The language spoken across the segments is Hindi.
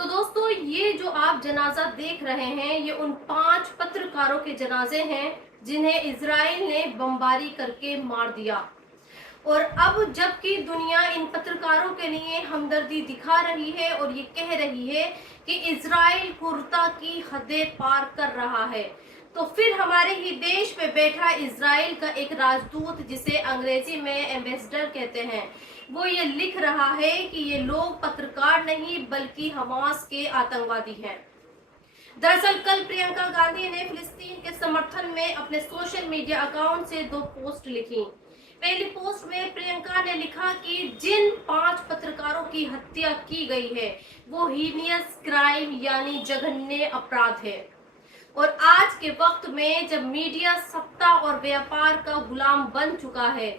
तो दोस्तों, ये जो आप जनाजा देख रहे हैं, ये उन 5 पत्रकारों के जनाजे हैं जिन्हें इजराइल ने बमबारी करके मार दिया। और अब जबकि दुनिया इन पत्रकारों के लिए हमदर्दी दिखा रही है और ये कह रही है कि इजराइल क्रूरता की हदें पार कर रहा है, तो फिर हमारे ही देश में बैठा इजराइल का एक राजदूत, जिसे अंग्रेजी में एम्बेसडर कहते हैं, वो ये लिख रहा है कि ये लोग पत्रकार नहीं बल्कि हमास के आतंकवादी हैं। दरअसल कल प्रियंका गांधी ने फिलिस्तीन के समर्थन में अपने सोशल मीडिया अकाउंट से 2 पोस्ट लिखी। पहली पोस्ट में प्रियंका ने लिखा कि जिन 5 पत्रकारों की हत्या की गई है वो हीनियस क्राइम यानी जघन्य अपराध है। और आज के वक्त में जब मीडिया सत्ता और व्यापार का गुलाम बन चुका है,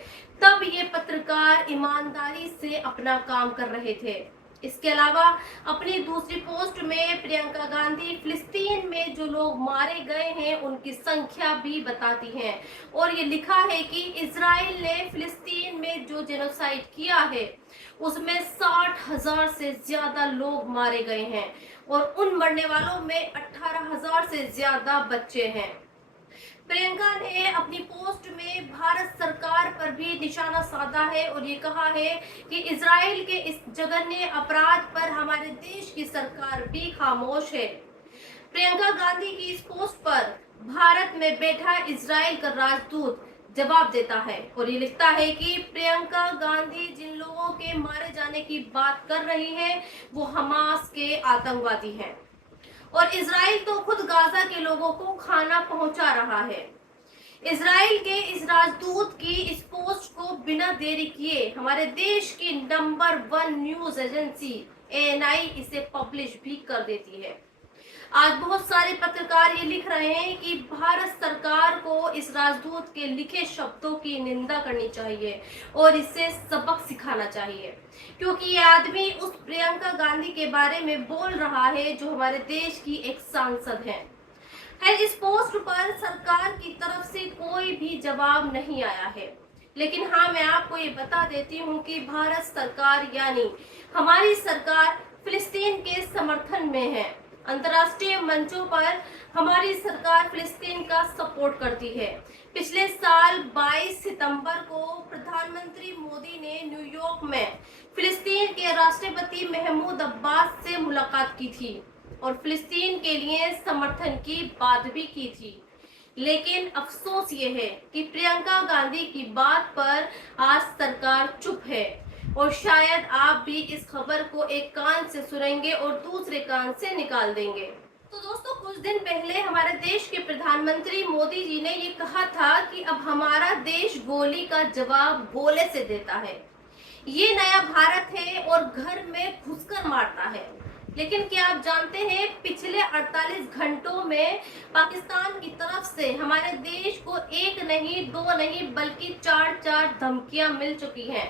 तब ये पत्रकार ईमानदारी से अपना काम कर रहे थे। इसके अलावा अपनी दूसरी पोस्ट में प्रियंका गांधी फिलिस्तीन में जो लोग मारे गए हैं उनकी संख्या भी बताती हैं और ये लिखा है कि इजराइल ने फिलिस्तीन में जो जेनोसाइड किया है उसमें 60,000 से ज्यादा लोग मारे गए हैं और उन मरने वालों में 18,000 से ज्यादा बच्चे हैं। प्रियंका ने अपनी पोस्ट में भारत सरकार पर भी निशाना साधा है और ये कहा है कि इजराइल के इस जघन्य अपराध पर हमारे देश की सरकार भी खामोश है। प्रियंका गांधी की इस पोस्ट पर भारत में बैठा इजराइल का राजदूत जवाब देता है और ये लिखता है कि प्रियंका गांधी जिन लोगों के मारे जाने की बात कर रही है वो हमास के आतंकवादी हैं और इजराइल तो खुद गाजा के लोगों को खाना पहुंचा रहा है। इजराइल के इस राजदूत की इस पोस्ट को बिना देरी किए हमारे देश की नंबर 1 न्यूज एजेंसी ANI इसे पब्लिश भी कर देती है। आज बहुत सारे पत्रकार ये लिख रहे हैं कि भारत सरकार को इस राजदूत के लिखे शब्दों की निंदा करनी चाहिए और इसे सबक सिखाना चाहिए, क्योंकि ये आदमी उस प्रियंका गांधी के बारे में बोल रहा है जो हमारे देश की एक सांसद है। इस पोस्ट पर सरकार की तरफ से कोई भी जवाब नहीं आया है, लेकिन हाँ, मैं आपको ये बता देती हूँ कि भारत सरकार यानी हमारी सरकार फिलिस्तीन के समर्थन में है। अंतर्राष्ट्रीय मंचों पर हमारी सरकार फिलिस्तीन का सपोर्ट करती है। पिछले साल 22 सितंबर को प्रधानमंत्री मोदी ने न्यूयॉर्क में फिलिस्तीन के राष्ट्रपति महमूद अब्बास से मुलाकात की थी और फिलिस्तीन के लिए समर्थन की बात भी की थी। लेकिन अफसोस ये है कि प्रियंका गांधी की बात पर आज सरकार चुप है और शायद आप भी इस खबर को एक कान से सुनेंगे और दूसरे कान से निकाल देंगे। तो दोस्तों, कुछ दिन पहले हमारे देश के प्रधानमंत्री मोदी जी ने ये कहा था कि अब हमारा देश गोली का जवाब गोले से देता है। ये नया भारत है और घर में घुसकर मारता है। लेकिन क्या आप जानते हैं, पिछले 48 घंटों में पाकिस्तान की तरफ से हमारे देश को 1 नहीं 2 नहीं बल्कि 4 धमकियां मिल चुकी हैं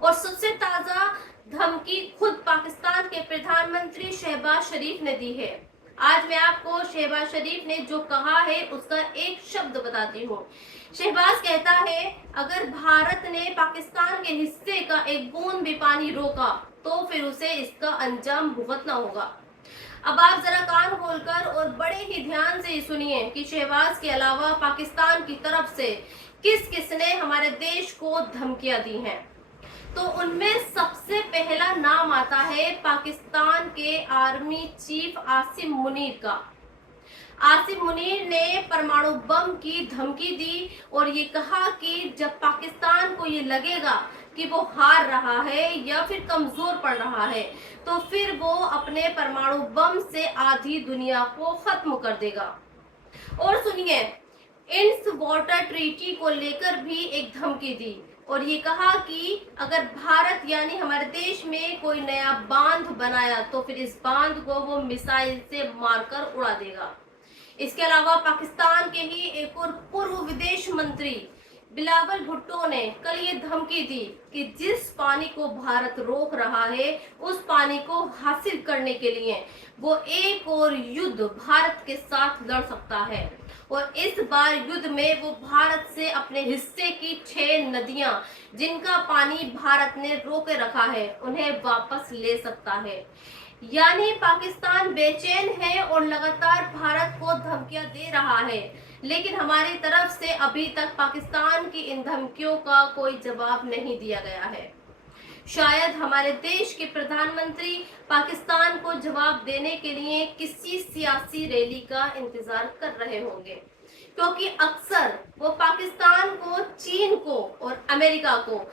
और सबसे ताजा धमकी खुद पाकिस्तान के प्रधानमंत्री शहबाज शरीफ ने दी है। आज मैं आपको शहबाज शरीफ ने जो कहा है उसका एक शब्द बताती हूँ। शहबाज कहता है, अगर भारत ने पाकिस्तान के हिस्से का एक बूंद भी पानी रोका तो फिर उसे इसका अंजाम भुगतना होगा। अब आप जरा कान खोलकर और बड़े ही ध्यान से सुनिए कि शहबाज के अलावा पाकिस्तान की तरफ से किस किसने हमारे देश को धमकियां दी हैं। तो उनमें सबसे पहला नाम आता है पाकिस्तान के आर्मी चीफ आसिम मुनीर का। आसिम मुनीर ने परमाणु बम की धमकी दी और ये कहा कि जब पाकिस्तान को ये लगेगा कि वो हार रहा है या फिर कमजोर पड़ रहा है तो फिर वो अपने परमाणु बम से आधी दुनिया को खत्म कर देगा। और सुनिए, इंड्स वाटर ट्रीटी को लेकर भी एक धमकी दी और ये कहा कि अगर भारत यानी हमारे देश में कोई नया बांध बनाया तो फिर इस बांध को वो मिसाइल से मारकर उड़ा देगा। इसके अलावा पाकिस्तान के ही एक और पूर्व विदेश मंत्री बिलावल भुट्टो ने कल ये धमकी दी कि जिस पानी को भारत रोक रहा है उस पानी को हासिल करने के लिए वो एक और युद्ध भारत के साथ लड़ सकता है और इस बार युद्ध में वो भारत से अपने हिस्से की 6 नदियां जिनका पानी भारत ने रोके रखा है उन्हें वापस ले सकता है। यानी पाकिस्तान बेचैन है और लगातार भारत को धमकियां दे रहा है, लेकिन हमारी तरफ से अभी तक पाकिस्तान की इन धमकियों का कोई जवाब नहीं दिया गया है। शायद हमारे देश के प्रधानमंत्री पाकिस्तान को जवाब देने के लिए किसी सियासी रैली का इंतजार कर रहे होंगे, क्योंकि अक्सर वो पाकिस्तान को, चीन को और अमेरिका को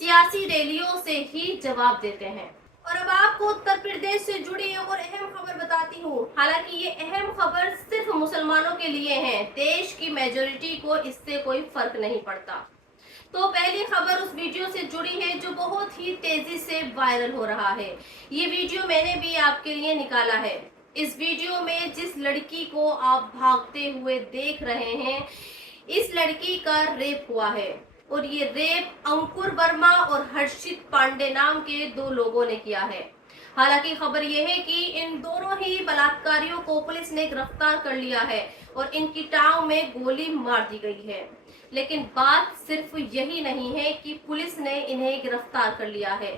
सियासी रैलियों से ही जवाब देते हैं। और अब आपको उत्तर प्रदेश से जुड़ी एक और अहम खबर बताती हूँ। हालांकि ये अहम खबर सिर्फ मुसलमानों के लिए है, देश की मेजोरिटी को इससे कोई फर्क नहीं पड़ता। तो पहली खबर उस वीडियो से जुड़ी है जो बहुत ही तेजी से वायरल हो रहा है। ये वीडियो मैंने भी आपके लिए निकाला है। इस वीडियो में जिस लड़की को आप भागते हुए देख रहे हैं, इस लड़की का रेप हुआ है और ये रेप अंकुर वर्मा और हर्षित पांडे नाम के दो लोगों ने किया है। हालांकि खबर यह है कि इन दोनों ही बलात्कारियों को पुलिस ने गिरफ्तार कर लिया है और इनकी टांग में गोली मार दी गई है। लेकिन बात सिर्फ यही नहीं है कि पुलिस ने इन्हें गिरफ्तार कर लिया है।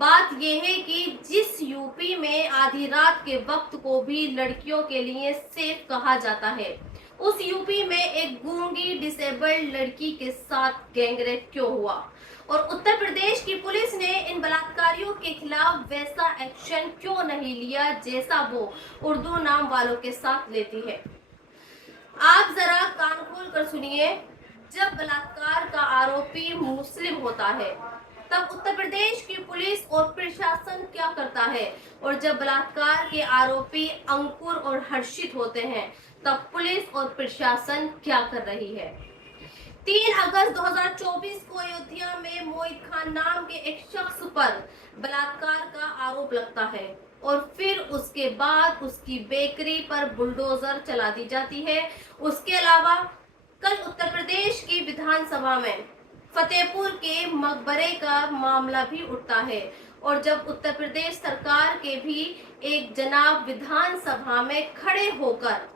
बात यह है कि जिस यूपी में आधी रात के वक्त को भी लड़कियों के लिए सेफ कहा जाता है, उस यूपी में एक गूंगी डिसेबल्ड लड़की के साथ गैंगरेप क्यों हुआ और उत्तर प्रदेश की पुलिस ने इन बलात्कारियों के खिलाफ वैसा एक्शन क्यों नहीं लिया जैसा वो उर्दू नाम वालों के साथ लेती है। आप जरा कान खोल कर सुनिए। जब बलात्कार का आरोपी मुस्लिम होता है तब उत्तर प्रदेश की पुलिस और प्रशासन क्या करता है, और जब बलात्कार के आरोपी अंकुर और हर्षित होते हैं तब पुलिस और प्रशासन क्या कर रही है। 3 अगस्त 2024 को अयोध्या में मोहित खान नाम के एक शख्स पर बलात्कार का आरोप लगता है और फिर उसके बाद उसकी बेकरी पर बुलडोजर चला दी जाती है। उसके अलावा कल उत्तर प्रदेश की विधानसभा में फतेहपुर के मकबरे का मामला भी उठता है और जब उत्तर प्रदेश सरकार के भी एक जनाब विधानसभा में खड़े होकर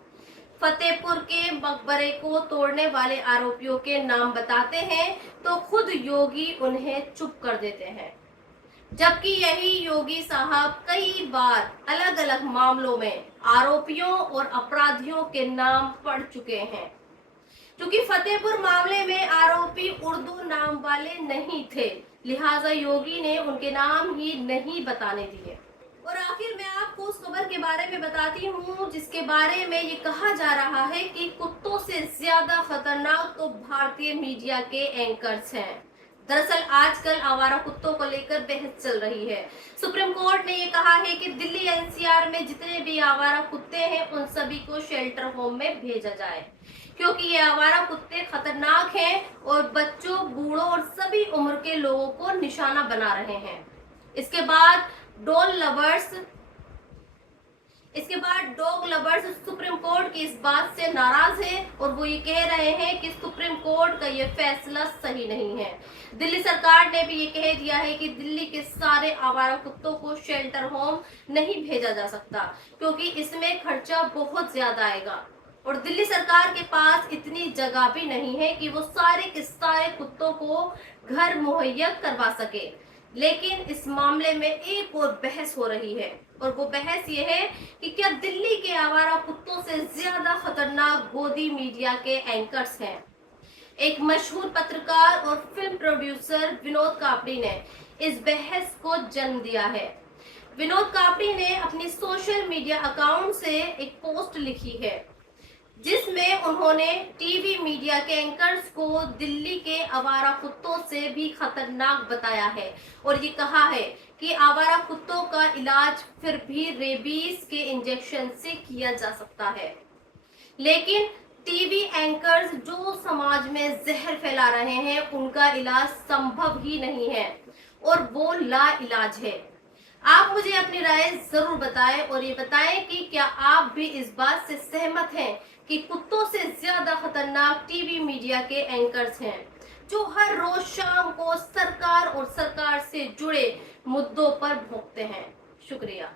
फतेहपुर के मकबरे को तोड़ने वाले आरोपियों के नाम बताते हैं तो खुद योगी उन्हें चुप कर देते हैं, जबकि यही योगी साहब कई बार अलग अलग मामलों में आरोपियों और अपराधियों के नाम पढ़ चुके हैं। क्योंकि फतेहपुर मामले में आरोपी उर्दू नाम वाले नहीं थे, लिहाजा योगी ने उनके नाम ही नहीं बताने दिए। और आखिर मैं आपको उस खबर के बारे में बताती हूँ जिसके बारे में ये कहा जा रहा है कि कुत्तों से ज्यादा खतरनाक तो भारतीय मीडिया के एंकर्स हैं। दरअसल आजकल आवारा कुत्तों को लेकर बहस चल रही है। सुप्रीम कोर्ट ने ये कहा है कि दिल्ली एनसीआर में जितने भी आवारा कुत्ते हैं उन सभी को शेल्टर होम में भेजा जाए, क्योंकि ये आवारा कुत्ते खतरनाक हैं और बच्चों, बूढ़ों और सभी उम्र के लोगों को निशाना बना रहे हैं। इसके बाद डॉग लवर्स सुप्रीम कोर्ट की इस बात से नाराज है और वो ये कह रहे हैं कि सुप्रीम कोर्ट का ये फैसला सही नहीं है। दिल्ली सरकार ने भी ये कह दिया है कि दिल्ली के सारे आवारा कुत्तों को शेल्टर होम नहीं भेजा जा सकता, क्योंकि इसमें खर्चा बहुत ज्यादा आएगा और दिल्ली सरकार के पास इतनी जगह भी नहीं है कि वो सारे के सारे कुत्तों को घर मुहैया करवा सके। लेकिन इस मामले में एक और बहस हो रही है और वो बहस ये है कि क्या दिल्ली के आवारा कुत्तों से ज्यादा खतरनाक गोदी मीडिया के एंकर्स हैं। एक मशहूर पत्रकार और फिल्म प्रोड्यूसर विनोद कापड़ी ने इस बहस को जन्म दिया है। विनोद कापड़ी ने अपनी सोशल मीडिया अकाउंट से एक पोस्ट लिखी है जिसमें उन्होंने टीवी मीडिया के एंकर्स को दिल्ली के आवारा कुत्तों से भी खतरनाक बताया है और ये कहा है कि आवारा कुत्तों का इलाज फिर भी रेबीज के इंजेक्शन से किया जा सकता है, लेकिन टीवी एंकर्स जो समाज में जहर फैला रहे हैं उनका इलाज संभव ही नहीं है और वो ला इलाज है। आप मुझे अपनी राय जरूर बताएं और ये बताएं कि क्या आप भी इस बात से सहमत हैं कि कुत्तों से ज्यादा खतरनाक टीवी मीडिया के एंकर्स हैं जो हर रोज शाम को सरकार और सरकार से जुड़े मुद्दों पर भोंकते हैं। शुक्रिया।